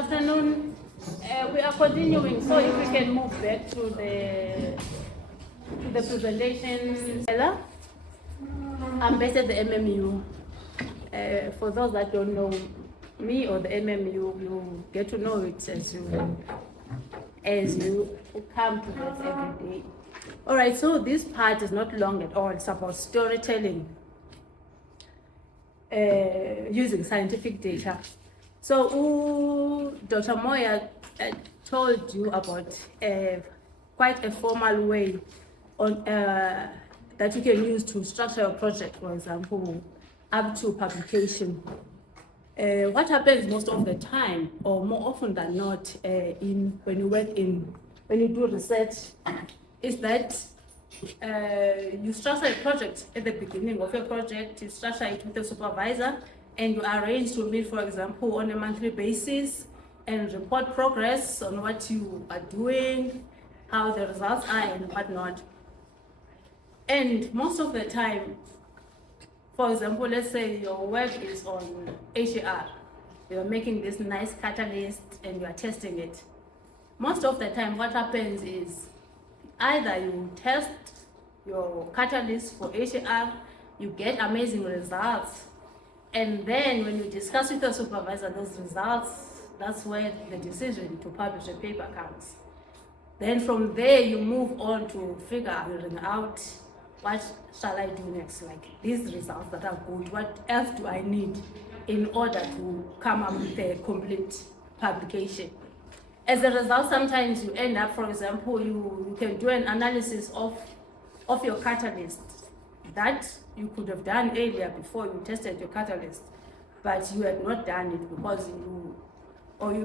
afternoon. We are continuing, so if we can move back to the presentation. I'm based at the MMU. For those that don't know me or the MMU, you get to know it as you come to this every day. All right, so this part is not long at all. It's about storytelling using scientific data. So Dr. Moya told you about quite a formal way on that you can use to structure a project, for example, up to publication. What happens most of the time, or more often than not, when you do research, is that you structure a project at the beginning of your project. You structure it with a supervisor, and you arrange to meet, for example, on a monthly basis and report progress on what you are doing, how the results are, and whatnot. And most of the time, for example, let's say your work is on HAR. You're making this nice catalyst and you are testing it. Most of the time, what happens is either you test your catalyst for HAR, you get amazing results, and then when you discuss with your supervisor those results, that's where the decision to publish a paper comes. Then from there, you move on to figuring out what shall I do next, like these results that are good, what else do I need in order to come up with a complete publication. As a result, sometimes you end up, for example, you can do an analysis of your catalyst that you could have done earlier before you tested your catalyst, but you had not done it because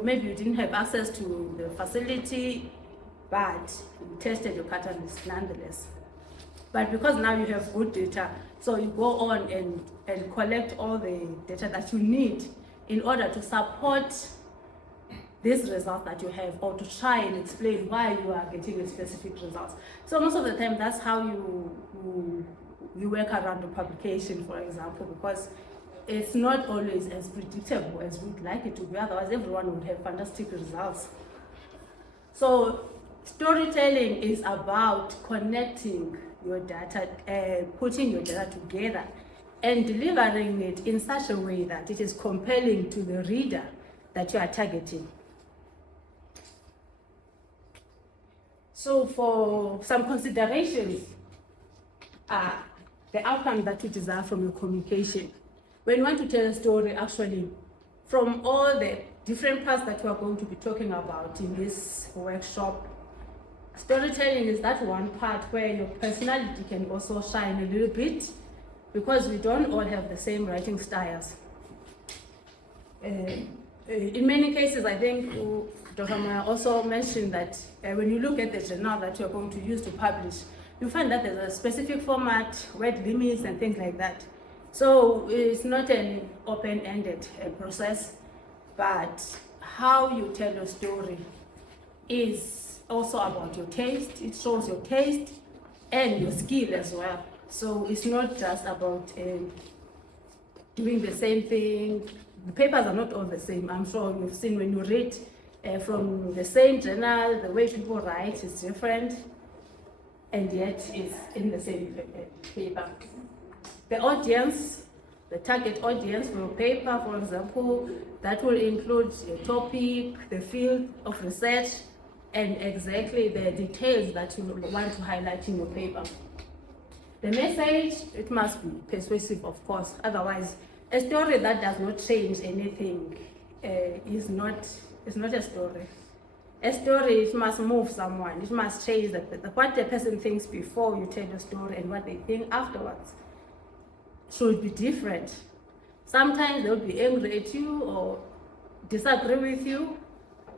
maybe you didn't have access to the facility, but you tested your catalyst nonetheless. But because now you have good data, so you go on and collect all the data that you need in order to support this result that you have, or to try and explain why you are getting a specific result. So most of the time, that's how you work around the publication, for example, because it's not always as predictable as we'd like it to be. Otherwise, everyone would have fantastic results. So storytelling is about connecting your data, putting your data together and delivering it in such a way that it is compelling to the reader that you are targeting. So for some considerations, the outcome that you desire from your communication. When you want to tell a story, actually, from all the different parts that we are going to be talking about in this workshop, storytelling is that one part where your personality can also shine a little bit, because we don't all have the same writing styles. In many cases, I think Dr. Moya also mentioned that when you look at the journal that you're going to use to publish, you find that there's a specific format, word limits, and things like that. So it's not an open-ended process, but how you tell your story is also about your taste. It shows your taste and your skill as well. So it's not just about doing the same thing. The papers are not all the same. I'm sure you've seen when you read from the same journal, the way people write is different, and yet it's in the same paper. The audience, the target audience for your paper, for example, that will include your topic, the field of research, and exactly the details that you want to highlight in your paper. The message, it must be persuasive, of course. Otherwise, a story that does not change anything is not a story. A story, it must move someone. It must change what the person thinks before you tell the story and what they think afterwards should be different. Sometimes they'll be angry at you or disagree with you,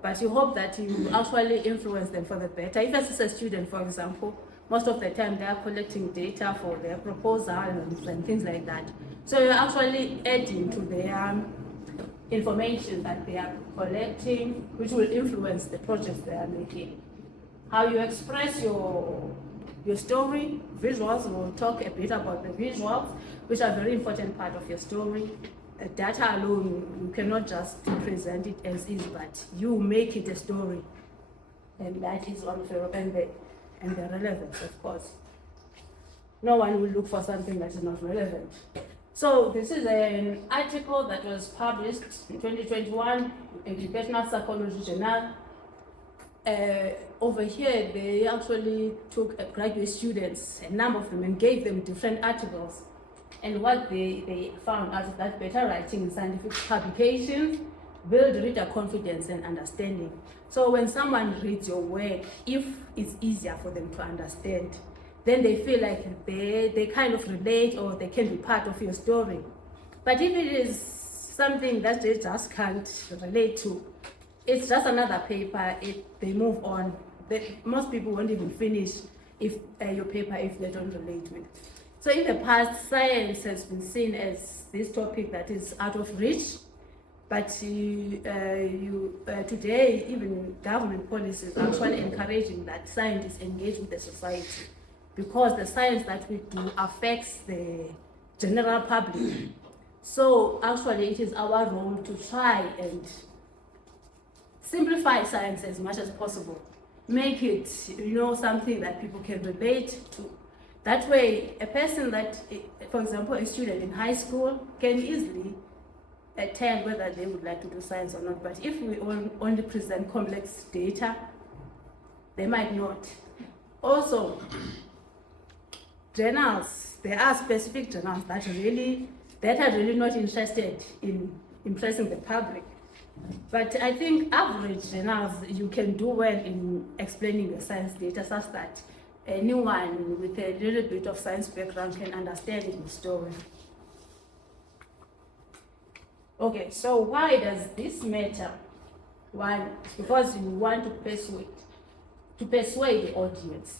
but you hope that you actually influence them for the better. If it's a student, for example, most of the time they are collecting data for their proposals and things like that. So you're actually adding to their information that they are collecting, which will influence the projects they are making. How you express your visuals, we'll talk a bit about the visuals, which are a very important part of your story. data alone, you cannot just present it as is, but you make it a story. And that is one of your, and the relevance, of course. No one will look for something that is not relevant. So this is an article that was published in 2021, Educational Psychology Journal. Over here, they actually took graduate students, a number of them, and gave them different articles. And what they found out is that better writing in scientific publications build reader confidence and understanding. So when someone reads your work, if it's easier for them to understand, then they feel like they kind of relate, or they can be part of your story. But if it is something that they just can't relate to, it's just another paper, they move on. Most people won't even finish your paper if they don't relate to it. So in the past, science has been seen as this topic that is out of reach, but today, even government policies are actually encouraging that scientists engage with the society, because the science that we do affects the general public. So actually it is our role to try and simplify science as much as possible. Make it, something that people can relate to. That way, a person that, for example, a student in high school can easily tell whether they would like to do science or not. But if we only present complex data, they might not. Also, journals, there are specific journals that are really not interested in impressing the public. But I think average journals, you can do well in explaining the science data such that anyone with a little bit of science background can understand the story. Okay, so why does this matter? One, because you want to persuade the audience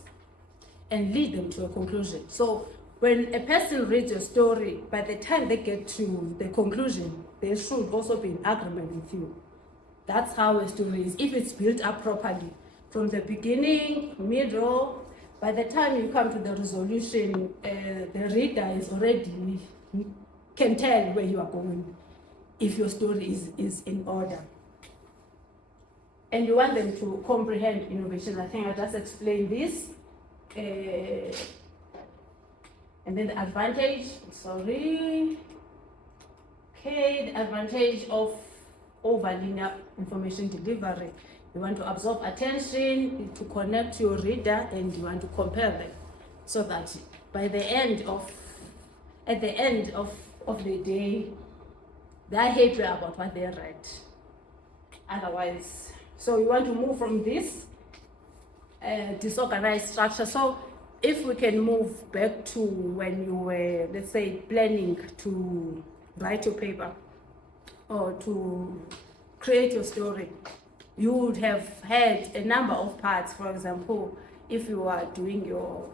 and lead them to a conclusion. So when a person reads your story, by the time they get to the conclusion, they should also be in agreement with you. That's how a story is, if it's built up properly. From the beginning, middle, by the time you come to the resolution, the reader is already, can tell where you are going, if your story is in order. And you want them to comprehend innovation. I think I just explained this. And then the advantage, the advantage of over-linear information delivery. You want to absorb attention, to connect your reader, and you want to compare them, so that at the end of the day, they are happy about what they read. Otherwise, so you want to move from this disorganized structure. So if we can move back to when you were, let's say, planning to write your paper or to create your story, you would have had a number of parts. For example, if you are doing your,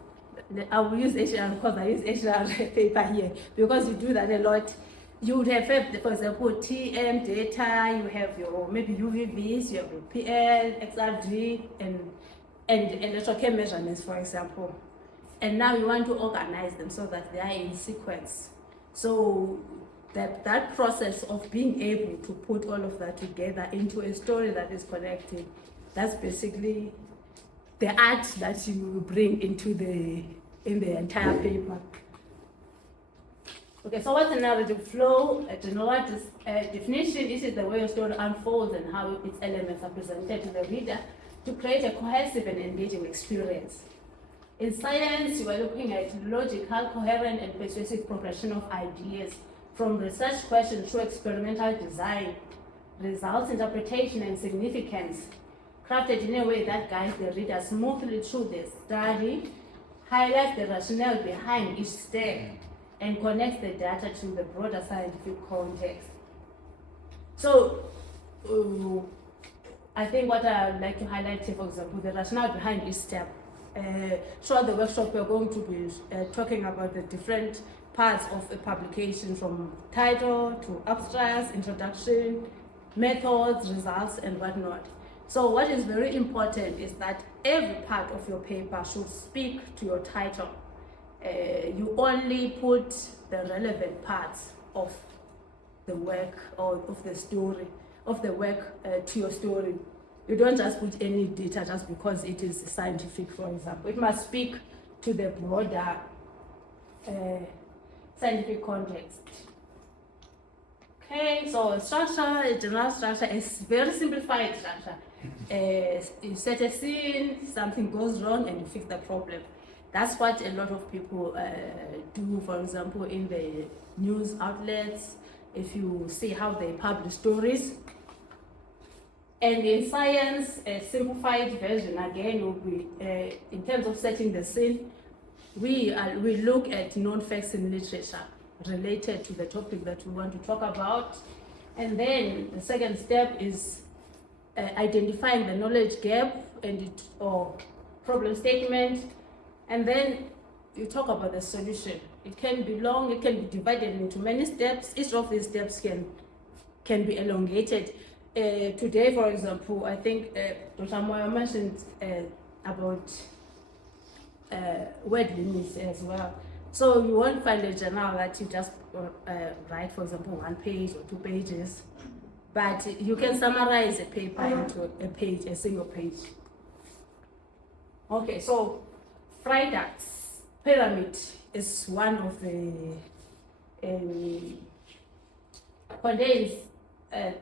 I will use HR because I use HR paper here, because you do that a lot. You would have, for example, TM data, you have your maybe UVVs, you have your PL, XRD, and electrochem measurements, for example. And now you want to organize them so that they are in sequence. So that process of being able to put all of that together into a story that is connected, that's basically the art that you bring into the entire paper. Okay, so what's a narrative flow? A general definition, this is the way a story unfolds and how its elements are presented to the reader to create a cohesive and engaging experience. In science, you are looking at logical, coherent, and persuasive progression of ideas from research questions through experimental design, results, interpretation, and significance, crafted in a way that guides the reader smoothly through the study, highlights the rationale behind each step, and connects the data to the broader scientific context. So, I think what I would like to highlight here, for example, the rationale behind each step. Throughout the workshop, we're going to be talking about the different parts of a publication, from title to abstracts, introduction, methods, results, and whatnot. So what is very important is that every part of your paper should speak to your title. You only put the relevant parts of the work or of the story, of the work to your story. You don't just put any data just because it is scientific, for example. It must speak to the broader scientific context. Okay, so structure, general structure is very simplified structure. You set a scene, something goes wrong, and you fix the problem. That's what a lot of people do, for example, in the news outlets, if you see how they publish stories. And in science, a simplified version, again, will be, in terms of setting the scene, we look at non-fiction literature related to the topic that we want to talk about. And then the second step is identifying the knowledge gap or problem statement. And then you talk about the solution. It can be long, it can be divided into many steps. Each of these steps can be elongated. Today, for example, I think Dr. Moya mentioned about word limits as well. So you won't find a journal that you just write, for example, 1 page or 2 pages, but you can summarize a paper into a page, a single page. Okay, so Freitag's pyramid is one of the contains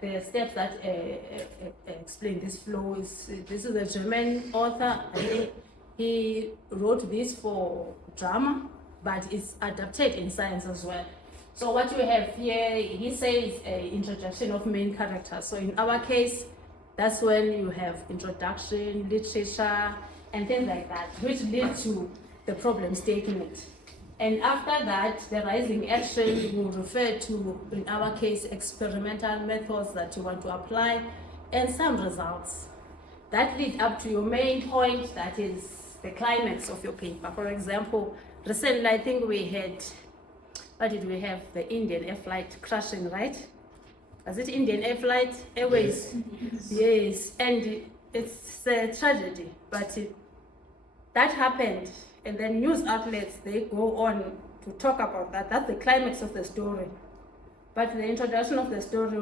the steps that explain this flow. This is a German author. I think he wrote this for drama, but it's adapted in science as well. So what we have here, he says introduction of main characters. So in our case, that's when you have introduction, literature, and things like that, which lead to the problem statement. And after that, the rising action will refer to, in our case, experimental methods that you want to apply, and some results that lead up to your main point, that is the climax of your paper. For example, recently I think we had, what did we have? The Indian Air Flight crashing, right? Was it Indian Air Flight Airways? Yes, and it's a tragedy, but that happened. And then news outlets, they go on to talk about that. That's the climax of the story. But the introduction of the story,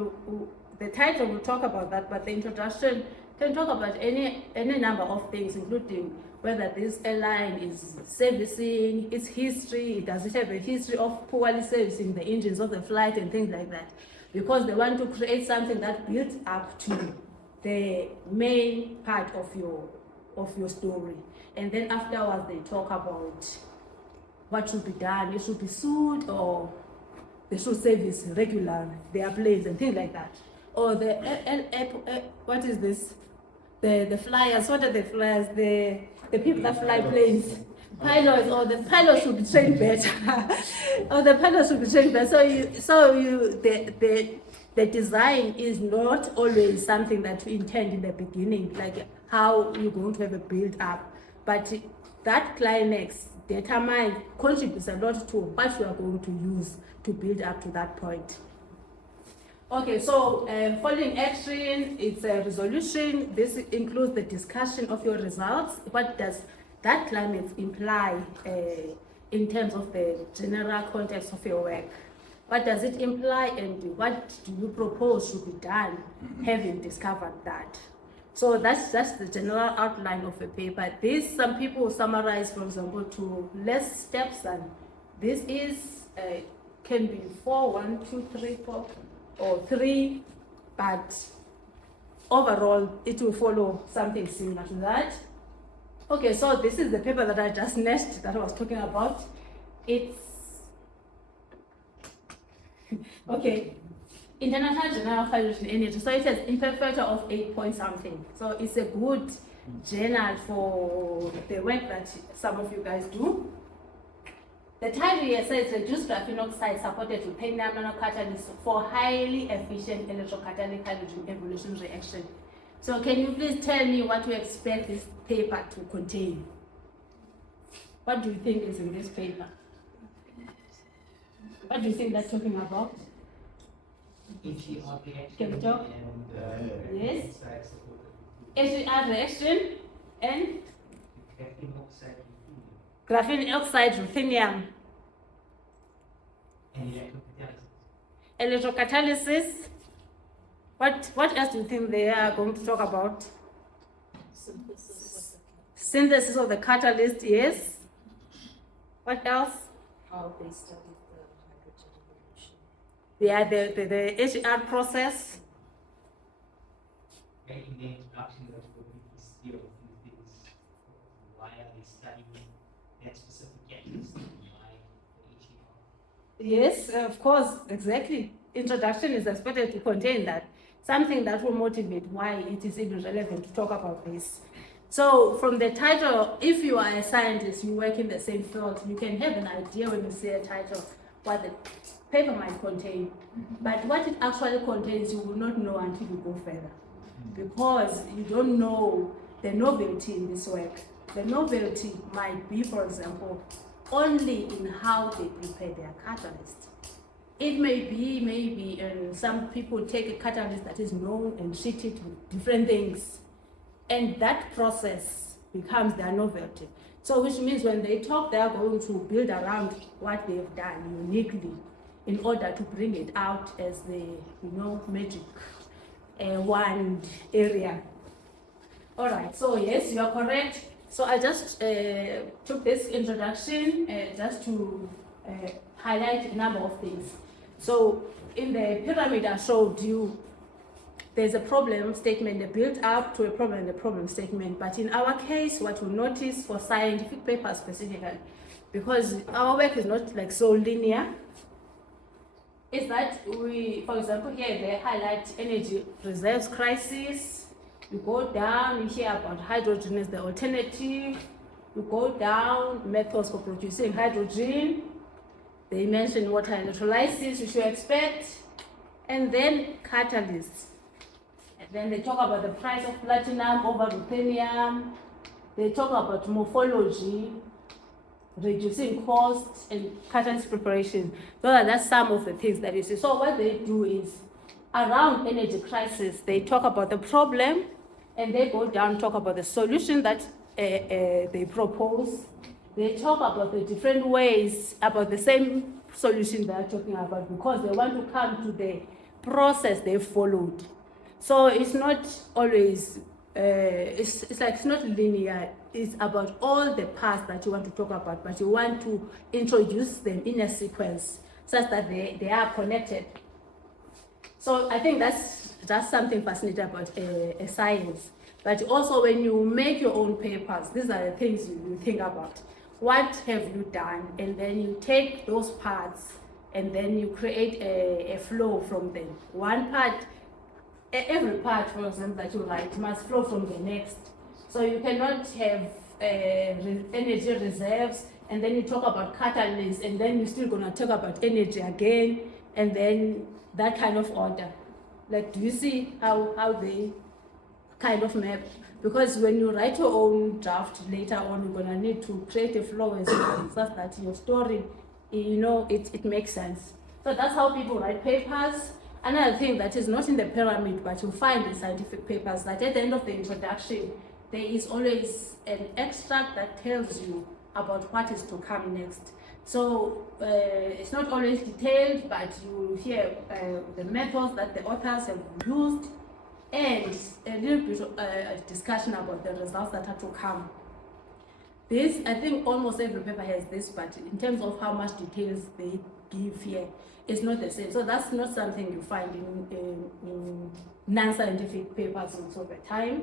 the title will talk about that, but the introduction can talk about any number of things, including whether this airline is servicing, its history, does it have a history of poorly servicing the engines of the flight and things like that. Because they want to create something that builds up to the main part of your story. And then afterwards they talk about what should be done. It should be sued, or they should service regular their planes and things like that. Or the what is this? The flyers. What are the flyers? The people that fly planes. Pilots, or the pilots should be trained better. Or the pilots should be trained better. The design is not always something that you intend in the beginning, like how you're going to have a build up. But that climax contributes a lot to what you are going to use to build up to that point. Okay, so following action, it's a resolution. This includes the discussion of your results. What does that climax imply in terms of the general context of your work? What does it imply, and what do you propose should be done having discovered that? So that's just the general outline of a paper. This, some people summarize, for example, to less steps than this is, can be 4, 1, 2, 3, 4, or 3, but overall it will follow something similar to that. Okay, so this is the paper that I just finished that I was talking about. It's okay. International Journal of Hydrogen Energy. So it has imperfecta of 8 point something. So it's a good journal for the work that some of you guys do. The title here says reduced graphene oxide supported with ruthenium nanocatalysts for highly efficient electrocatalytic hydrogen evolution reaction. So can you please tell me what you expect this paper to contain? What do you think is in this paper? What do you think that's talking about? Can we talk? Yes. HDR reaction and graphene oxide ruthenium electrocatalysis. What else do you think they are going to talk about? Synthesis of the catalyst, yes. What else? How they studied the hydrogen revolution. Yeah, the HER process. In the introduction of the history of these things, why are they studying that specific catalyst and why the HER? Yes, of course, exactly. Introduction is expected to contain that. Something that will motivate why it is even relevant to talk about this. So from the title, if you are a scientist, you work in the same field, you can have an idea when you see a title what the paper might contain. But what it actually contains, you will not know until you go further. Because you don't know the novelty in this work. The novelty might be, for example, only in how they prepare their catalyst. It may be, maybe some people take a catalyst that is known and treat it with different things. And that process becomes their novelty. So which means when they talk, they are going to build around what they've done uniquely in order to bring it out as the, magic wand area. All right, so yes, you are correct. So I just took this introduction just to highlight a number of things. So in the pyramid I showed you, there's a problem statement, a build up to a problem and a problem statement. But in our case, what we notice for scientific papers specifically, because our work is not like so linear, is that we, for example, here they highlight energy reserves crisis. You go down, you hear about hydrogen as the alternative. You go down, methods for producing hydrogen. They mention water electrolysis, you should expect. And then catalysts. And then they talk about the price of platinum over ruthenium. They talk about morphology, reducing costs, and catalyst preparation. So that's some of the things that you see. So what they do is, around energy crisis, they talk about the problem, and they go down talk about the solution that they propose. They talk about the different ways, about the same solution they're talking about, because they want to come to the process they followed. So it's not always, it's like it's not linear. It's about all the parts that you want to talk about, but you want to introduce them in a sequence such that they are connected. So I think that's something fascinating about a science. But also when you make your own papers, these are the things you think about. What have you done? And then you take those parts and then you create a flow from them. One part, every part, for example, that you write must flow from the next. So you cannot have energy reserves and then you talk about catalysts and then you're still going to talk about energy again and then that kind of order. Like, do you see how they kind of map? Because when you write your own draft later on, you're going to need to create a flow as well, such that your story, it makes sense. So that's how people write papers. Another thing that is not in the pyramid, but you'll find in scientific papers, that at the end of the introduction, there is always an extract that tells you about what is to come next. So it's not always detailed, but you hear the methods that the authors have used and a little bit of discussion about the results that are to come. This, I think almost every paper has this, but in terms of how much details they give here, it's not the same. So that's not something you find in non-scientific papers most of the time.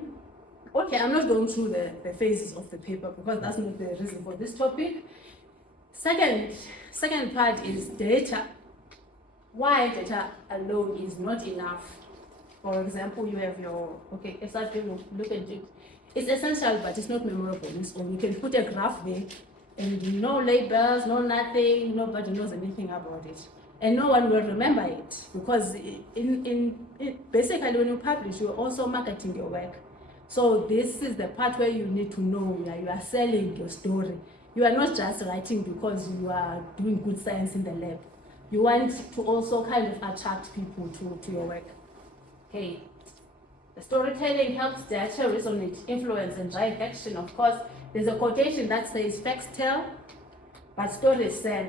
Okay, I'm not going through the phases of the paper because that's not the reason for this topic. Second part is data. Why data alone is not enough. For example, you have your, if that people look at it, it's essential, but it's not memorable. So you can put a graph there and no labels, no nothing, nobody knows anything about it. And no one will remember it because basically when you publish, you're also marketing your work. So this is the part where you need to know that you are selling your story. You are not just writing because you are doing good science in the lab. You want to also kind of attract people to your work. Okay. The storytelling helps data resonate, influence, and drive action. Of course, there's a quotation that says, facts tell, but stories sell.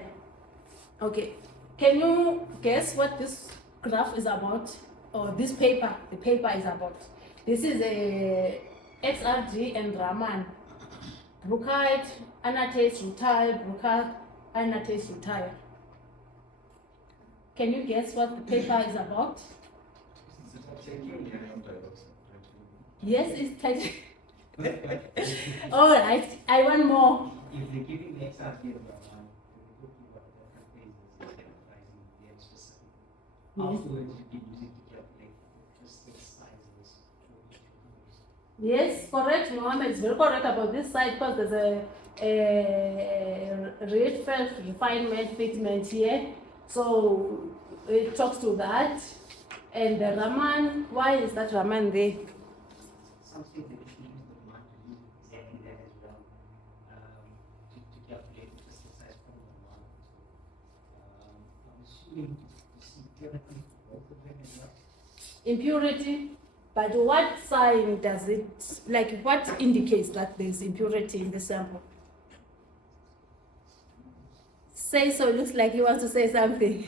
Okay. Can you guess what this graph is about, or this paper, the paper is about. This is a XRG and Raman. Brookhide, annotates rutile, Brookhide, annotates rutile. Can you guess what the paper is about? Yes, it's titanium. All right, I want more. If they're giving the XRP of that one, they will talk about different phases, characterizing the end specific. Afterwards, you can use it to calculate crystal sizes. Yes, correct. Mohammed is very correct about this side because there's a rate first refinement fitment here. So it talks to that. And the Raman, why is that Raman there? Something that you should use the man to do exactly that as well. To calculate the crystal size from the one. I'm assuming it's impurity both of them as well. Impurity. But what sign does it, like what indicates that there's impurity in the sample? Say so, looks like he wants to say something.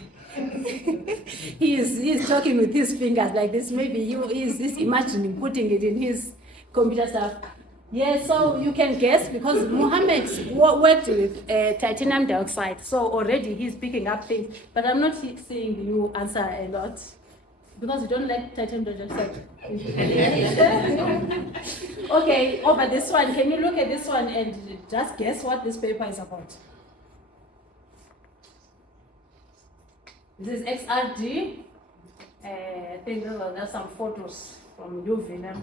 He's talking with his fingers like this. Maybe he's imagining putting it in his computer stuff. Yeah, so you can guess because Mohammed worked with titanium dioxide, so already he's picking up things. But I'm not seeing you answer a lot because you don't like titanium dioxide. Okay, over this one, can you look at this one and just guess what this paper is about? This is XRG. I think there's some photos from UVM.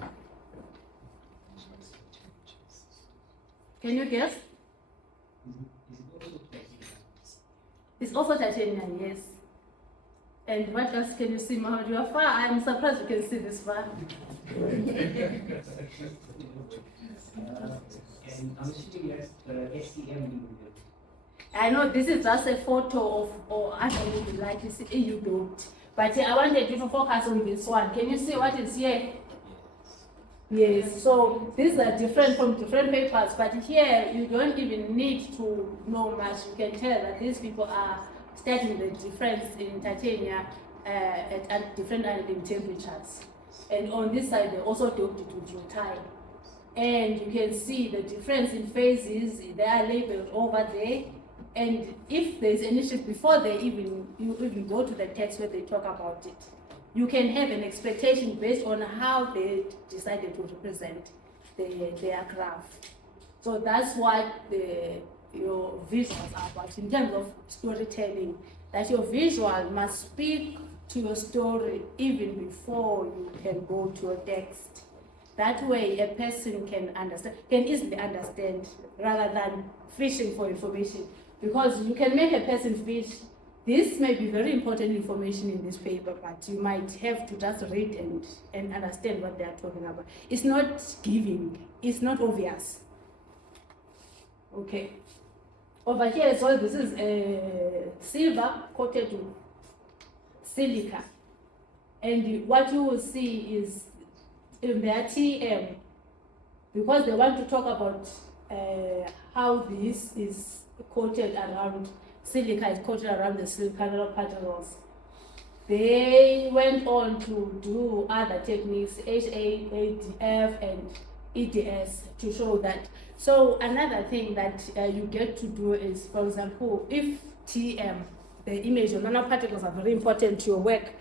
Can you guess? It's also titanium, yes. And what else can you see, Mohammed? You are far. I'm surprised you can see this far. And I'm assuming that's the SCM. I know this is just a photo of, or I don't know, like this EU built. But I wanted you to focus on this one. Can you see what is here? Yes, so these are different from different papers, but here you don't even need to know much. You can tell that these people are studying the difference in titanium at different analytic temperatures. And on this side, they also doped it with rutile. And you can see the difference in phases, they are labeled over there. And if there's any shift before you even go to the text where they talk about it, you can have an expectation based on how they decided to represent their graph. So that's what your visuals are about in terms of storytelling, that your visual must speak to your story even before you can go to a text. That way a person can easily understand rather than fishing for information. Because you can make a person fish. This may be very important information in this paper, but you might have to just read and understand what they are talking about. It's not giving, it's not obvious. Okay. Over here as well, this is a silver coated with silica. And what you will see is in their TM, because they want to talk about how this is coated around, silica is coated around the silicon particles. They went on to do other techniques, HAADF and EDS, to show that. So another thing that you get to do is, for example, if TM, the image of nanoparticles, are very important to your work,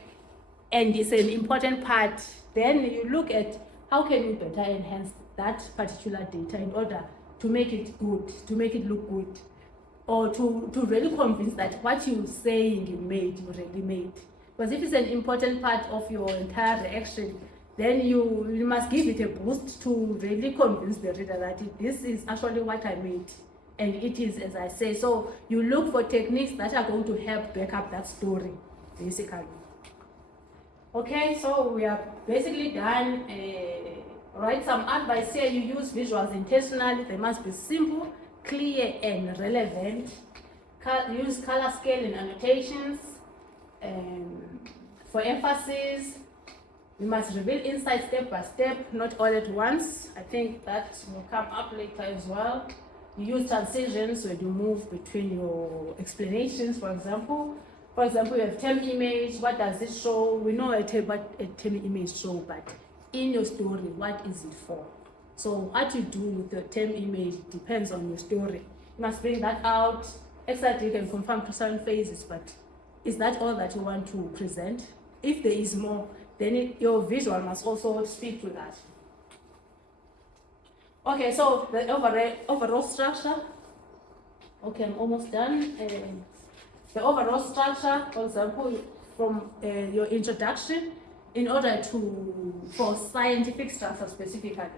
and it's an important part, then you look at how can you better enhance that particular data in order to make it good, to make it look good, or to really convince that what you're saying you really made. Because if it's an important part of your entire reaction, then you must give it a boost to really convince the reader that this is actually what I made. And it is, as I say. So you look for techniques that are going to help back up that story, basically. Okay, so we are basically done. Write some advice here. You use visuals intentionally. They must be simple, clear, and relevant. Use color scale and annotations. For emphasis, you must reveal insights step by step, not all at once. I think that will come up later as well. You use transitions when you move between your explanations, for example. For example, you have term image, what does it show? We know what a term image show, but in your story, what is it for? So what you do with your term image depends on your story. You must bring that out. Exactly, you can confirm to certain phases, but is that all that you want to present? If there is more, then your visual must also speak to that. Okay, so the overall structure. Okay, I'm almost done. The overall structure, for example, from your introduction, in order for scientific structure specifically.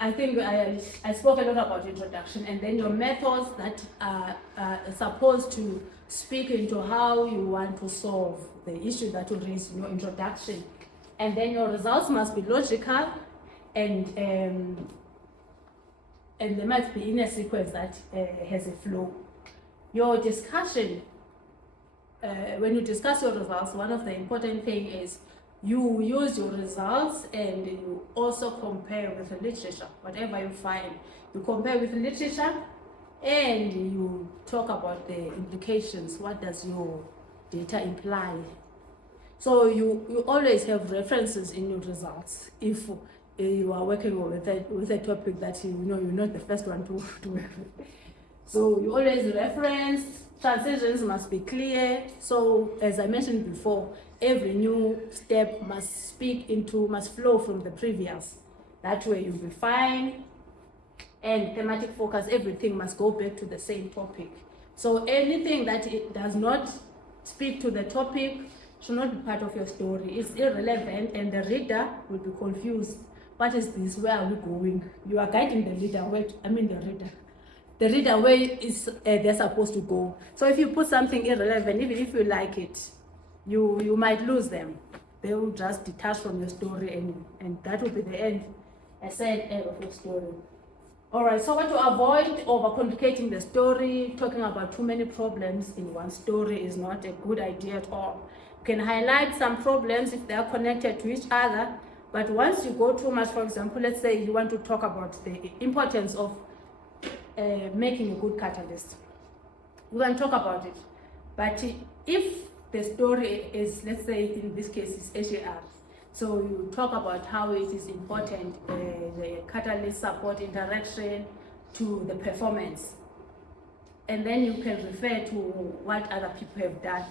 I think I spoke a lot about introduction, and then your methods that are supposed to speak into how you want to solve the issue that you raise in your introduction. And then your results must be logical, and they must be in a sequence that has a flow. Your discussion, when you discuss your results, one of the important things is you use your results and you also compare with the literature. Whatever you find, you compare with the literature and you talk about the implications. What does your data imply? So you always have references in your results if you are working with a topic that you know you're not the first one to work with. So you always reference. Transitions must be clear. So as I mentioned before, every new step must flow from the previous. That way you'll be fine. And thematic focus, everything must go back to the same topic. So anything that it does not speak to the topic should not be part of your story. It's irrelevant and the reader will be confused. What is this? Where are we going? You are guiding the reader. The reader where is they're supposed to go. So if you put something irrelevant, even if you like it, you might lose them. They will just detach from your story, and that will be the end, a sad end of your story. All right, so what to avoid overcomplicating the story, talking about too many problems in one story is not a good idea at all. You can highlight some problems if they are connected to each other, but once you go too much, for example, let's say you want to talk about the importance of making a good catalyst. We can talk about it. But if the story is, let's say in this case, is HAR, so you talk about how it is important, the catalyst support interaction to the performance. And then you can refer to what other people have done.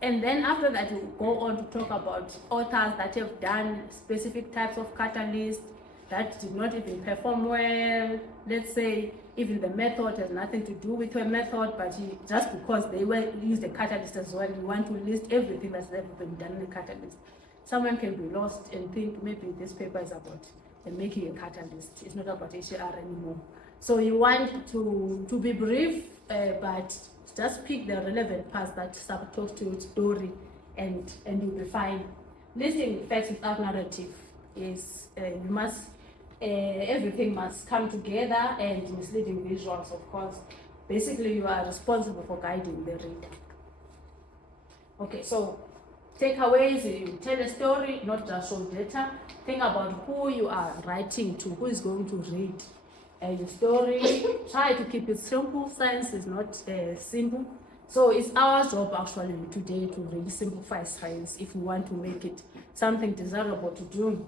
And then after that, you go on to talk about authors that have done specific types of catalysts that did not even perform well. Let's say even the method has nothing to do with your method, but just because they used a catalyst as well, you want to list everything that's ever been done in a catalyst. Someone can be lost and think maybe this paper is about making a catalyst. It's not about HAR anymore. So you want to be brief, but just pick the relevant parts that talk to your story, and you'll be fine. Listing facts without narrative is everything must come together, and misleading visuals, of course. Basically, you are responsible for guiding the reader. Okay, so takeaways: you tell a story, not just show data. Think about who you are writing to, who is going to read your story. Try to keep it simple. Science is not simple. So it's our job actually today to really simplify science if we want to make it something desirable to do.